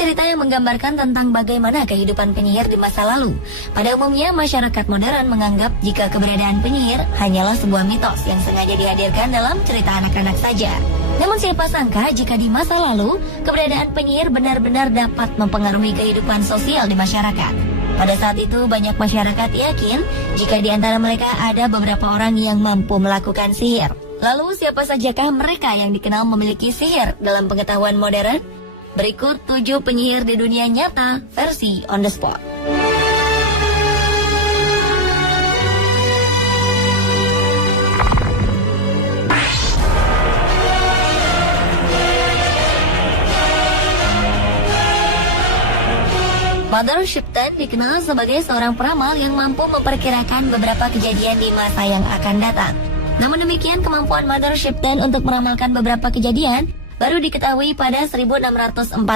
cerita yang menggambarkan tentang bagaimana kehidupan penyihir di masa lalu. Pada umumnya, masyarakat modern menganggap jika keberadaan penyihir hanyalah sebuah mitos yang sengaja dihadirkan dalam cerita anak-anak saja. Namun siapa sangka jika di masa lalu, keberadaan penyihir benar-benar dapat mempengaruhi kehidupan sosial di masyarakat. Pada saat itu, banyak masyarakat yakin jika di antara mereka ada beberapa orang yang mampu melakukan sihir. Lalu siapa sajakah mereka yang dikenal memiliki sihir dalam pengetahuan modern? Berikut 7 penyihir di dunia nyata versi on the spot. Mother Shipton dikenal sebagai seorang peramal yang mampu memperkirakan beberapa kejadian di masa yang akan datang. Namun demikian, kemampuan Mother Shipton untuk meramalkan beberapa kejadian baru diketahui pada 1641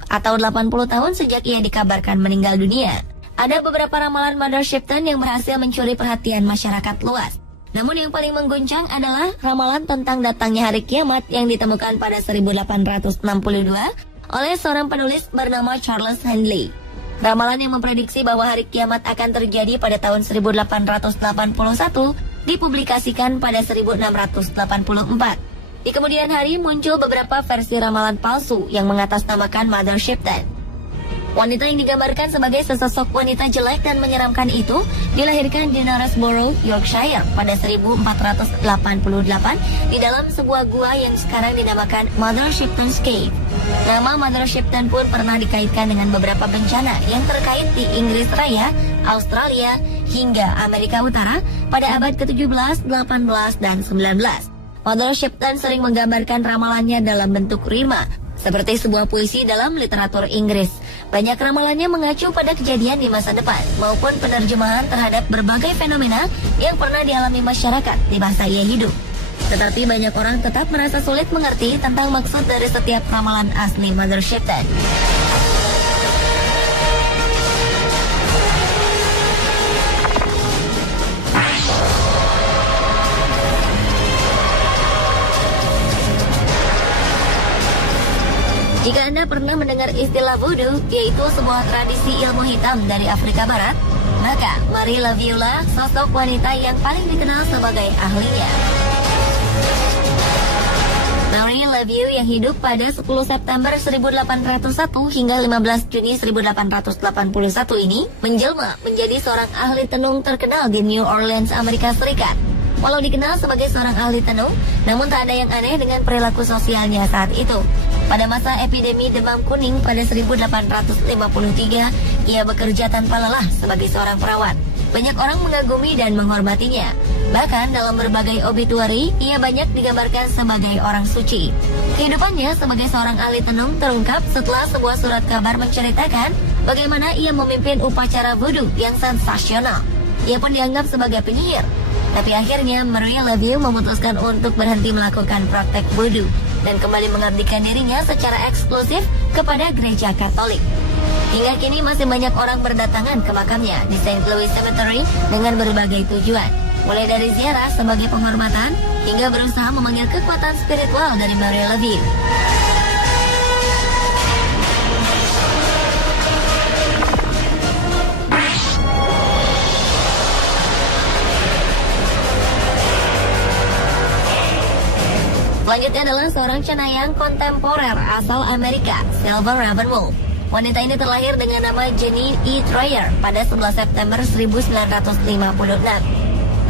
atau 80 tahun sejak ia dikabarkan meninggal dunia. Ada beberapa ramalan Mother Shipton yang berhasil mencuri perhatian masyarakat luas. Namun yang paling mengguncang adalah ramalan tentang datangnya hari kiamat yang ditemukan pada 1862 oleh seorang penulis bernama Charles Handley. Ramalan yang memprediksi bahwa hari kiamat akan terjadi pada tahun 1881 dipublikasikan pada 1684. Di kemudian hari muncul beberapa versi ramalan palsu yang mengatasnamakan Mother Shipton. Wanita yang digambarkan sebagai sesosok wanita jelek dan menyeramkan itu dilahirkan di Knaresborough, Yorkshire pada 1488 di dalam sebuah gua yang sekarang dinamakan Mother Shipton's Cave. Nama Mother Shipton pun pernah dikaitkan dengan beberapa bencana yang terkait di Inggris Raya, Australia, hingga Amerika Utara pada abad ke-17, 18, dan 19. Mother Shipton sering menggambarkan ramalannya dalam bentuk rima, seperti sebuah puisi dalam literatur Inggris. Banyak ramalannya mengacu pada kejadian di masa depan, maupun penerjemahan terhadap berbagai fenomena yang pernah dialami masyarakat di masa ia hidup. Tetapi banyak orang tetap merasa sulit mengerti tentang maksud dari setiap ramalan asli Mother Shipton. Jika Anda pernah mendengar istilah voodoo, yaitu sebuah tradisi ilmu hitam dari Afrika Barat, maka Marie Laveau lah sosok wanita yang paling dikenal sebagai ahlinya. Marie Laveau yang hidup pada 10 September 1801 hingga 15 Juni 1881 ini menjelma menjadi seorang ahli tenung terkenal di New Orleans, Amerika Serikat. Walau dikenal sebagai seorang ahli tenung, namun tak ada yang aneh dengan perilaku sosialnya saat itu. Pada masa epidemi demam kuning pada 1853, ia bekerja tanpa lelah sebagai seorang perawat. Banyak orang mengagumi dan menghormatinya. Bahkan dalam berbagai obituari, ia banyak digambarkan sebagai orang suci. Kehidupannya sebagai seorang ahli tenung terungkap setelah sebuah surat kabar menceritakan bagaimana ia memimpin upacara voodoo yang sensasional. Ia pun dianggap sebagai penyihir. Tapi akhirnya Marie Laveau memutuskan untuk berhenti melakukan praktek voodoo dan kembali mengabdikan dirinya secara eksklusif kepada gereja Katolik. Hingga kini masih banyak orang berdatangan ke makamnya di St. Louis Cemetery dengan berbagai tujuan, mulai dari ziarah sebagai penghormatan hingga berusaha memanggil kekuatan spiritual dari Marie Laveau. Selanjutnya adalah seorang cenayang kontemporer asal Amerika, Silver Ravenwolf. Wanita ini terlahir dengan nama Jenny E. Troyer pada 11 September 1956.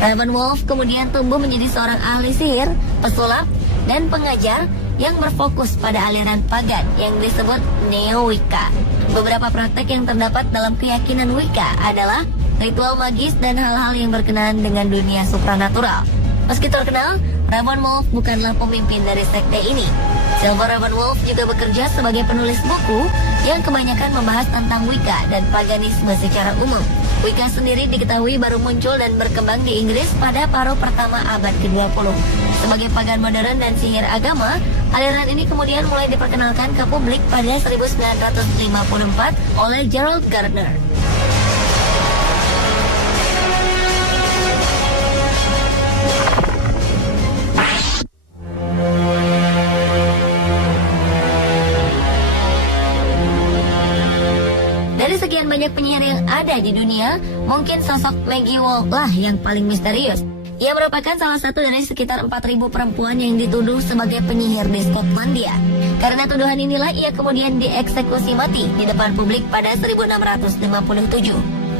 Ravenwolf kemudian tumbuh menjadi seorang ahli sihir, pesulap, dan pengajar yang berfokus pada aliran pagan yang disebut Neo-Wicca. Beberapa praktek yang terdapat dalam keyakinan Wicca adalah ritual magis dan hal-hal yang berkenaan dengan dunia supranatural. Meski terkenal, Ravenwolf bukanlah pemimpin dari sekte ini. Silver Ravenwolf juga bekerja sebagai penulis buku yang kebanyakan membahas tentang Wicca dan paganisme secara umum. Wicca sendiri diketahui baru muncul dan berkembang di Inggris pada paruh pertama abad ke-20. Sebagai pagan modern dan sihir agama, aliran ini kemudian mulai diperkenalkan ke publik pada 1954 oleh Gerald Gardner. banyak penyihir yang ada di dunia, mungkin sosok Maggie Wall lah yang paling misterius. Ia merupakan salah satu dari sekitar 4.000 perempuan yang dituduh sebagai penyihir di Skotlandia. Karena tuduhan inilah ia kemudian dieksekusi mati di depan publik pada 1657.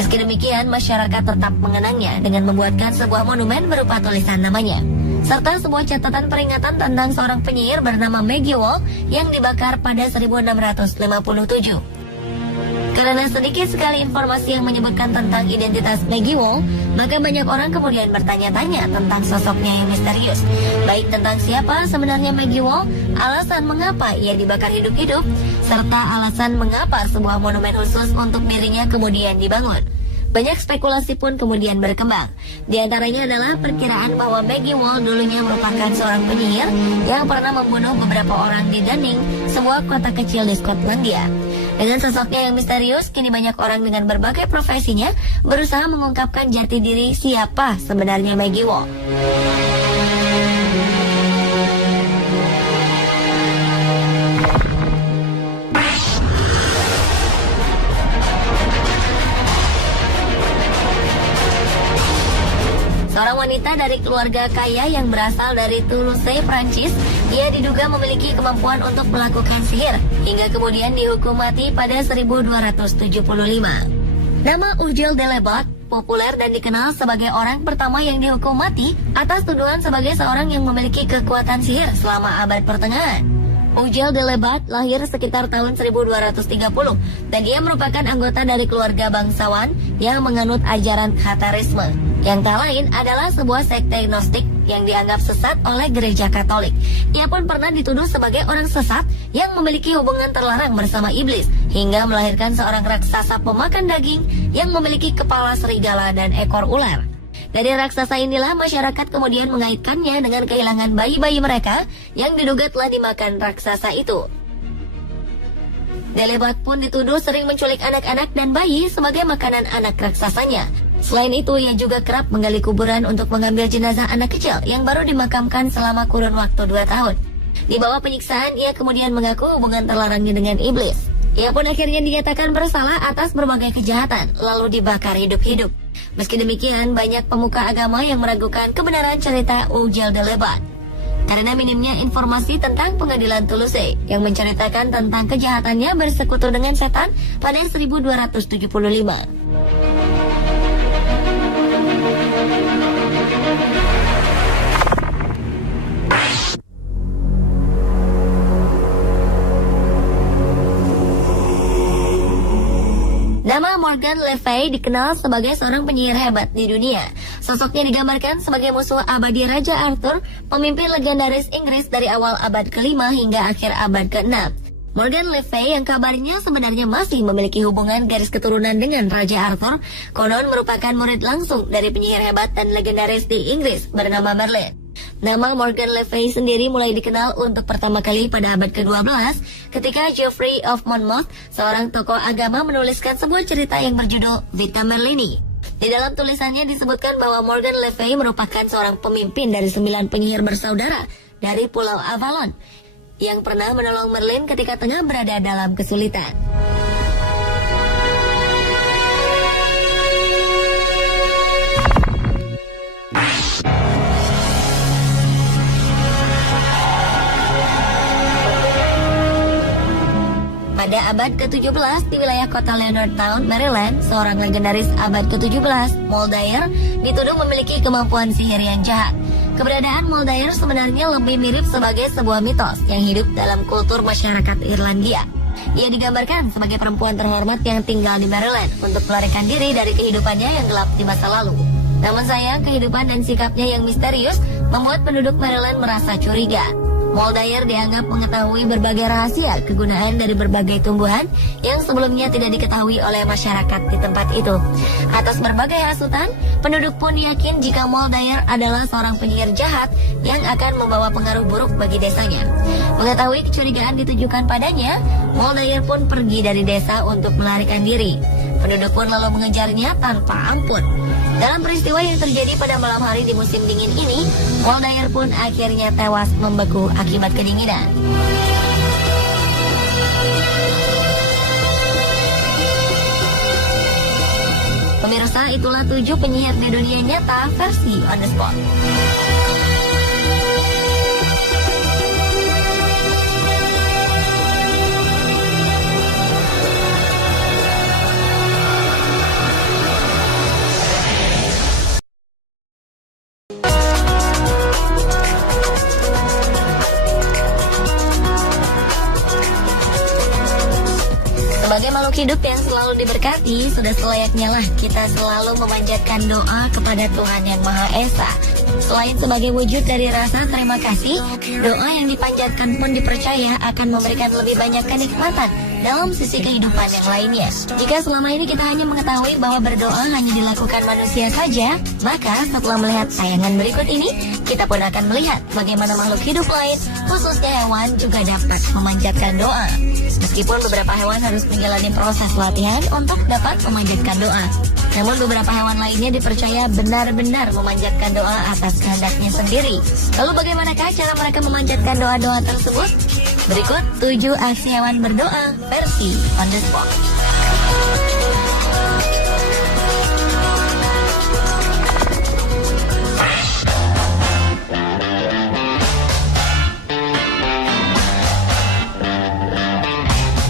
Meski demikian, masyarakat tetap mengenangnya dengan membuatkan sebuah monumen berupa tulisan namanya, serta sebuah catatan peringatan tentang seorang penyihir bernama Maggie Wall yang dibakar pada 1657. Karena sedikit sekali informasi yang menyebutkan tentang identitas Maggie Wall, maka banyak orang kemudian bertanya-tanya tentang sosoknya yang misterius, baik tentang siapa sebenarnya Maggie Wall, alasan mengapa ia dibakar hidup-hidup, serta alasan mengapa sebuah monumen khusus untuk dirinya kemudian dibangun. Banyak spekulasi pun kemudian berkembang. Di antaranya adalah perkiraan bahwa Maggie Wall dulunya merupakan seorang penyihir yang pernah membunuh beberapa orang di Dunning, sebuah kota kecil di Skotlandia. Dengan sosoknya yang misterius, kini banyak orang dengan berbagai profesinya berusaha mengungkapkan jati diri siapa sebenarnya Maggie Wall. Seorang wanita dari keluarga kaya yang berasal dari Toulouse, Prancis, ia diduga memiliki kemampuan untuk melakukan sihir, hingga kemudian dihukum mati pada 1275. Nama Ugel de Lebat populer dan dikenal sebagai orang pertama yang dihukum mati atas tuduhan sebagai seorang yang memiliki kekuatan sihir selama abad pertengahan. Ugel de Lebat lahir sekitar tahun 1230 dan ia merupakan anggota dari keluarga bangsawan yang menganut ajaran Khatarisme. Yang tak lain adalah sebuah sekte Gnostik yang dianggap sesat oleh gereja Katolik. Ia pun pernah dituduh sebagai orang sesat yang memiliki hubungan terlarang bersama iblis, hingga melahirkan seorang raksasa pemakan daging yang memiliki kepala serigala dan ekor ular. Dari raksasa inilah masyarakat kemudian mengaitkannya dengan kehilangan bayi-bayi mereka yang diduga telah dimakan raksasa itu. Delebat pun dituduh sering menculik anak-anak dan bayi sebagai makanan anak raksasanya. Selain itu, ia juga kerap menggali kuburan untuk mengambil jenazah anak kecil yang baru dimakamkan selama kurun waktu 2 tahun. Di bawah penyiksaan, ia kemudian mengaku hubungan terlarangnya dengan iblis. Ia pun akhirnya dinyatakan bersalah atas berbagai kejahatan, lalu dibakar hidup-hidup. Meski demikian, banyak pemuka agama yang meragukan kebenaran cerita Ugel de Lebat karena minimnya informasi tentang pengadilan Toulouse yang menceritakan tentang kejahatannya bersekutu dengan setan pada 1275. Nama Morgan Le Fay dikenal sebagai seorang penyihir hebat di dunia. Sosoknya digambarkan sebagai musuh abadi Raja Arthur, pemimpin legendaris Inggris dari awal abad ke-5 hingga akhir abad ke-6. Morgan Le Fay yang kabarnya sebenarnya masih memiliki hubungan garis keturunan dengan Raja Arthur, konon merupakan murid langsung dari penyihir hebat dan legendaris di Inggris bernama Merlin. Nama Morgan Le Fay sendiri mulai dikenal untuk pertama kali pada abad ke-12 ketika Geoffrey of Monmouth, seorang tokoh agama, menuliskan sebuah cerita yang berjudul Vita Merlini. Di dalam tulisannya disebutkan bahwa Morgan Le Fay merupakan seorang pemimpin dari 9 penyihir bersaudara dari Pulau Avalon yang pernah menolong Merlin ketika tengah berada dalam kesulitan. Pada abad ke-17 di wilayah kota Leonardtown, Maryland, seorang legendaris abad ke-17, Moldair, dituduh memiliki kemampuan sihir yang jahat. Keberadaan Moldair sebenarnya lebih mirip sebagai sebuah mitos yang hidup dalam kultur masyarakat Irlandia. Ia digambarkan sebagai perempuan terhormat yang tinggal di Maryland untuk melarikan diri dari kehidupannya yang gelap di masa lalu. Namun sayang, kehidupan dan sikapnya yang misterius membuat penduduk Maryland merasa curiga. Moldair dianggap mengetahui berbagai rahasia kegunaan dari berbagai tumbuhan yang sebelumnya tidak diketahui oleh masyarakat di tempat itu. Atas berbagai hasutan, penduduk pun yakin jika Moldair adalah seorang penyihir jahat yang akan membawa pengaruh buruk bagi desanya. Mengetahui kecurigaan ditujukan padanya, Moldair pun pergi dari desa untuk melarikan diri. Penduduk pun lalu mengejarnya tanpa ampun. Dalam peristiwa yang terjadi pada malam hari di musim dingin ini, Moldair pun akhirnya tewas membeku akibat kedinginan. Pemirsa, itulah 7 penyihir di dunia nyata versi on the spot. Sebagai makhluk hidup yang selalu diberkati, sudah selayaknya lah kita selalu memanjatkan doa kepada Tuhan Yang Maha Esa. Selain sebagai wujud dari rasa terima kasih, doa yang dipanjatkan pun dipercaya akan memberikan lebih banyak kenikmatan dalam sisi kehidupan yang lainnya. Jika selama ini kita hanya mengetahui bahwa berdoa hanya dilakukan manusia saja, maka setelah melihat tayangan berikut ini, kita pun akan melihat bagaimana makhluk hidup lain, khususnya hewan, juga dapat memanjatkan doa. Meskipun beberapa hewan harus menjalani proses latihan untuk dapat memanjatkan doa, namun beberapa hewan lainnya dipercaya benar-benar memanjatkan doa atas kehendaknya sendiri. Lalu bagaimanakah cara mereka memanjatkan doa-doa tersebut? Berikut 7 aksi hewan berdoa versi on the spot.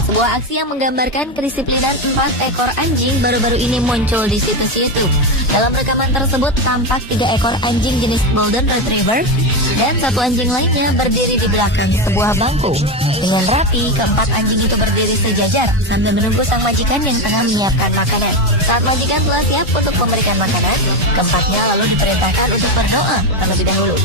Sebuah aksi yang menggambarkan kedisiplinan 4 ekor anjing baru-baru ini muncul di situs YouTube. Dalam rekaman tersebut tampak 3 ekor anjing jenis Golden Retriever dan 1 anjing lainnya berdiri di belakang sebuah bangku. Dengan rapi, keempat anjing itu berdiri sejajar sambil menunggu sang majikan yang tengah menyiapkan makanan. Saat majikan telah siap untuk memberikan makanan, keempatnya lalu diperintahkan untuk berdoa terlebih dahulu.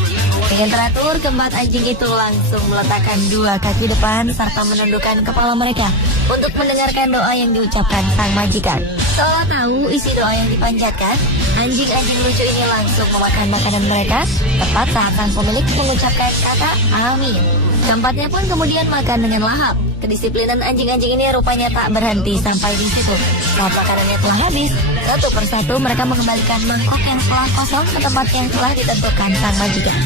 Dengan teratur, keempat anjing itu langsung meletakkan 2 kaki depan serta menundukkan kepala mereka untuk mendengarkan doa yang diucapkan sang majikan. Seolah tahu isi doa yang dipanjatkan, anjing-anjing lucu ini langsung memakan makanan mereka tepat saat sang pemilik mengucapkan kata amin. Keempatnya pun kemudian makan dengan lahap. Kedisiplinan anjing-anjing ini rupanya tak berhenti sampai di situ. Saat makanannya telah habis, satu persatu mereka mengembalikan mangkok yang telah kosong ke tempat yang telah ditentukan sang majikan.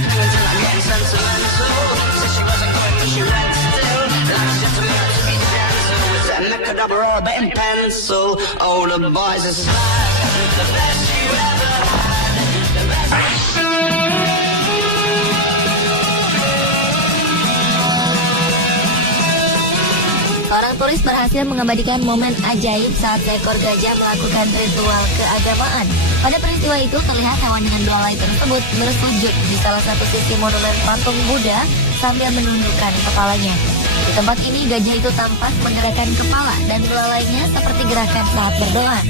Seorang turis berhasil mengabadikan momen ajaib saat seekor gajah melakukan ritual keagamaan. Pada peristiwa itu terlihat hewan dengan 2 lay tersebut bersujud di salah satu sisi monumen patung Buddha sambil menundukkan kepalanya. Di tempat ini gajah itu tampak menggerakkan kepala dan 2 laynya seperti gerakan saat berdoa.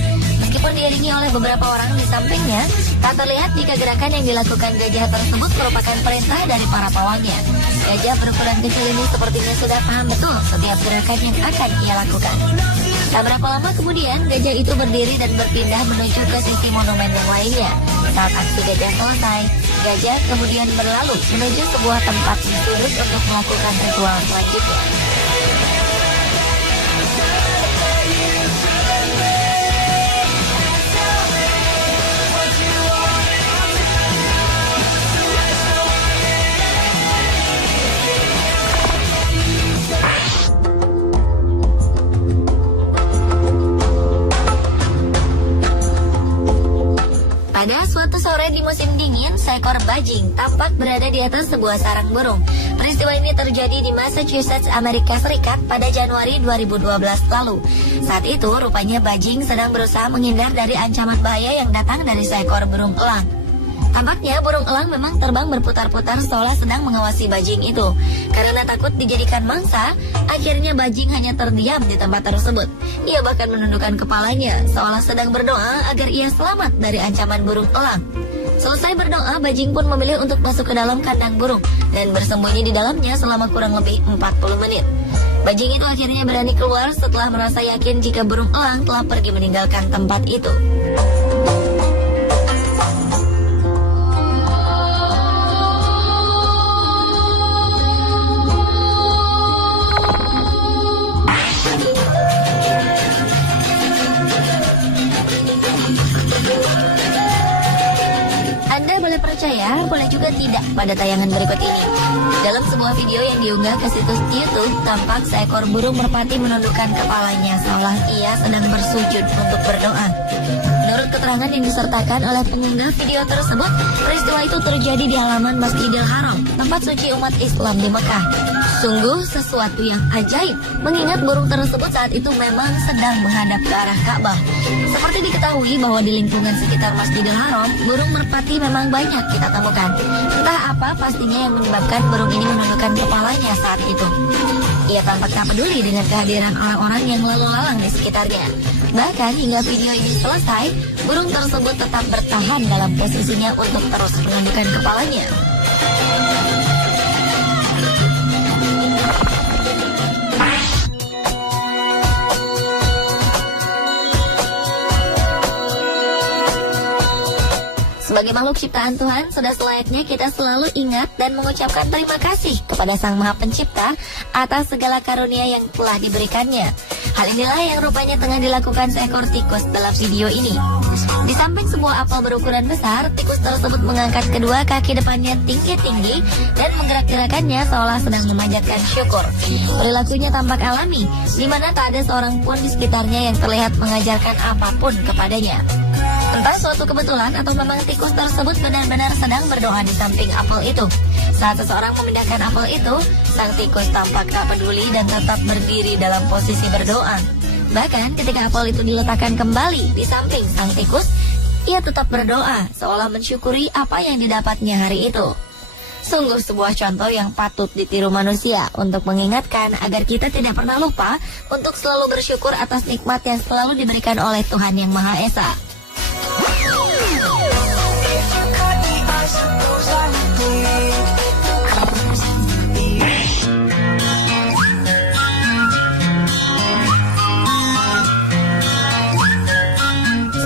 Meskipun diiringi oleh beberapa orang di sampingnya, tak terlihat jika gerakan yang dilakukan gajah tersebut merupakan perintah dari para pawangnya. Gajah berukuran kecil ini sepertinya sudah paham betul setiap gerakan yang akan ia lakukan. Tak berapa lama kemudian, gajah itu berdiri dan berpindah menuju ke sisi monumen yang lainnya. Saat aksi gajah selesai, gajah kemudian berlalu menuju sebuah tempat di sudut untuk melakukan ritual selanjutnya. Pada suatu sore di musim dingin, seekor bajing tampak berada di atas sebuah sarang burung. Peristiwa ini terjadi di Massachusetts, Amerika Serikat pada Januari 2012 lalu. Saat itu, rupanya bajing sedang berusaha menghindar dari ancaman bahaya yang datang dari seekor burung elang. Tampaknya burung elang memang terbang berputar-putar seolah sedang mengawasi bajing itu. Karena takut dijadikan mangsa, akhirnya bajing hanya terdiam di tempat tersebut. Ia bahkan menundukkan kepalanya seolah sedang berdoa agar ia selamat dari ancaman burung elang. Selesai berdoa, bajing pun memilih untuk masuk ke dalam kandang burung dan bersembunyi di dalamnya selama kurang lebih 40 menit. Bajing itu akhirnya berani keluar setelah merasa yakin jika burung elang telah pergi meninggalkan tempat itu. Anda boleh percaya, boleh juga tidak pada tayangan berikut ini. Dalam sebuah video yang diunggah ke situs YouTube, tampak seekor burung merpati menundukkan kepalanya seolah ia sedang bersujud untuk berdoa. Menurut menurut keterangan yang disertakan oleh pengunggah video tersebut, peristiwa itu terjadi di halaman Masjidil Haram, tempat suci umat Islam di Mekah. Sungguh sesuatu yang ajaib, mengingat burung tersebut saat itu memang sedang menghadap ke arah Ka'bah. Seperti diketahui bahwa di lingkungan sekitar Masjidil Haram, burung merpati memang banyak kita temukan. Entah apa pastinya yang menyebabkan burung ini menundukkan kepalanya saat itu. Ia tampak tak peduli dengan kehadiran orang-orang yang lalu lalang di sekitarnya. Bahkan hingga video ini selesai, burung tersebut tetap bertahan dalam posisinya untuk terus menundukkan kepalanya. Sebagai makhluk ciptaan Tuhan, sudah selayaknya kita selalu ingat dan mengucapkan terima kasih kepada Sang Maha Pencipta atas segala karunia yang telah diberikannya. Hal inilah yang rupanya tengah dilakukan seekor tikus dalam video ini. Di samping sebuah apel berukuran besar, tikus tersebut mengangkat kedua kaki depannya tinggi-tinggi dan menggerak-gerakannya seolah sedang memanjatkan syukur. Perilakunya tampak alami, di mana tak ada seorang pun di sekitarnya yang terlihat mengajarkan apapun kepadanya. Entah suatu kebetulan atau memang tikus tersebut benar-benar sedang berdoa di samping apel itu. Saat seseorang memindahkan apel itu, sang tikus tampak tak peduli dan tetap berdiri dalam posisi berdoa. Bahkan ketika apel itu diletakkan kembali di samping sang tikus, ia tetap berdoa seolah mensyukuri apa yang didapatnya hari itu. Sungguh sebuah contoh yang patut ditiru manusia untuk mengingatkan agar kita tidak pernah lupa untuk selalu bersyukur atas nikmat yang selalu diberikan oleh Tuhan Yang Maha Esa.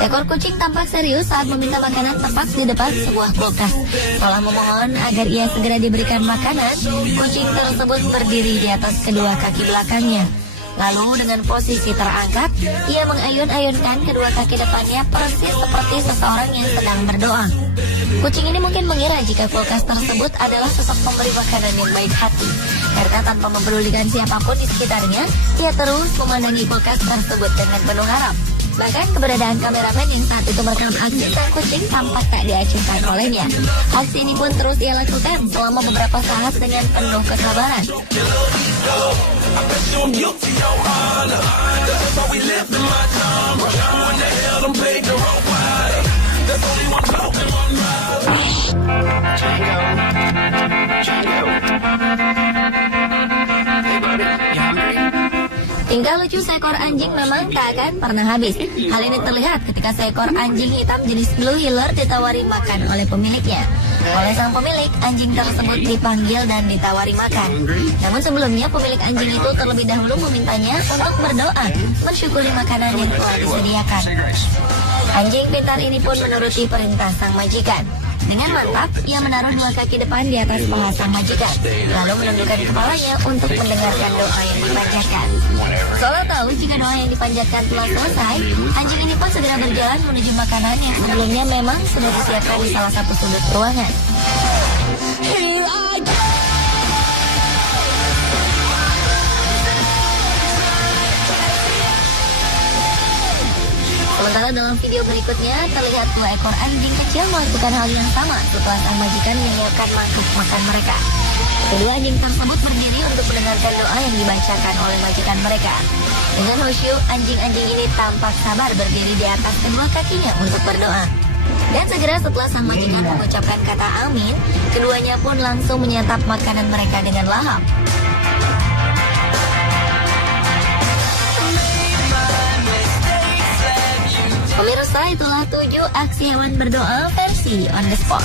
Seekor kucing tampak serius saat meminta makanan tepat di depan sebuah kulkas. Setelah memohon agar ia segera diberikan makanan, kucing tersebut berdiri di atas kedua kaki belakangnya. Lalu dengan posisi terangkat, ia mengayun-ayunkan kedua kaki depannya persis seperti seseorang yang sedang berdoa. Kucing ini mungkin mengira jika kulkas tersebut adalah sosok pemberi makanan yang baik hati. Karena tanpa mempedulikan siapapun di sekitarnya, ia terus memandangi kulkas tersebut dengan penuh harap. Bahkan keberadaan kameramen yang saat itu merekam aksi sang kucing tampak tak diacuhkan olehnya. Aksi ini pun terus ia lakukan selama beberapa saat dengan penuh kesabaran. Tingkah lucu seekor anjing memang tak akan pernah habis. Hal ini terlihat ketika seekor anjing hitam jenis Blue Heeler ditawari makan oleh pemiliknya. Oleh sang pemilik, anjing tersebut dipanggil dan ditawari makan. Namun sebelumnya pemilik anjing itu terlebih dahulu memintanya untuk berdoa, mensyukuri makanan yang telah disediakan. Anjing pintar ini pun menuruti perintah sang majikan. Dengan mantap, ia menaruh dua kaki depan di atas paha sang majikan, lalu menundukkan kepalanya untuk mendengarkan doa yang dipanjatkan. Seolah tahu jika doa yang dipanjatkan telah selesai, anjing ini pun segera berjalan menuju makanan yang sebelumnya memang sudah disiapkan di salah satu sudut ruangan. Sementara dalam video berikutnya terlihat dua ekor anjing kecil melakukan hal yang sama setelah sang majikan menyiapkan mangkuk makan mereka. Kedua anjing tersebut berdiri untuk mendengarkan doa yang dibacakan oleh majikan mereka. Dengan khusyuk, anjing-anjing ini tampak sabar berdiri di atas kedua kakinya untuk berdoa. Dan segera setelah sang majikan mengucapkan kata amin, keduanya pun langsung menyantap makanan mereka dengan lahap. Pemirsa, itulah 7 aksi hewan berdoa versi on the spot.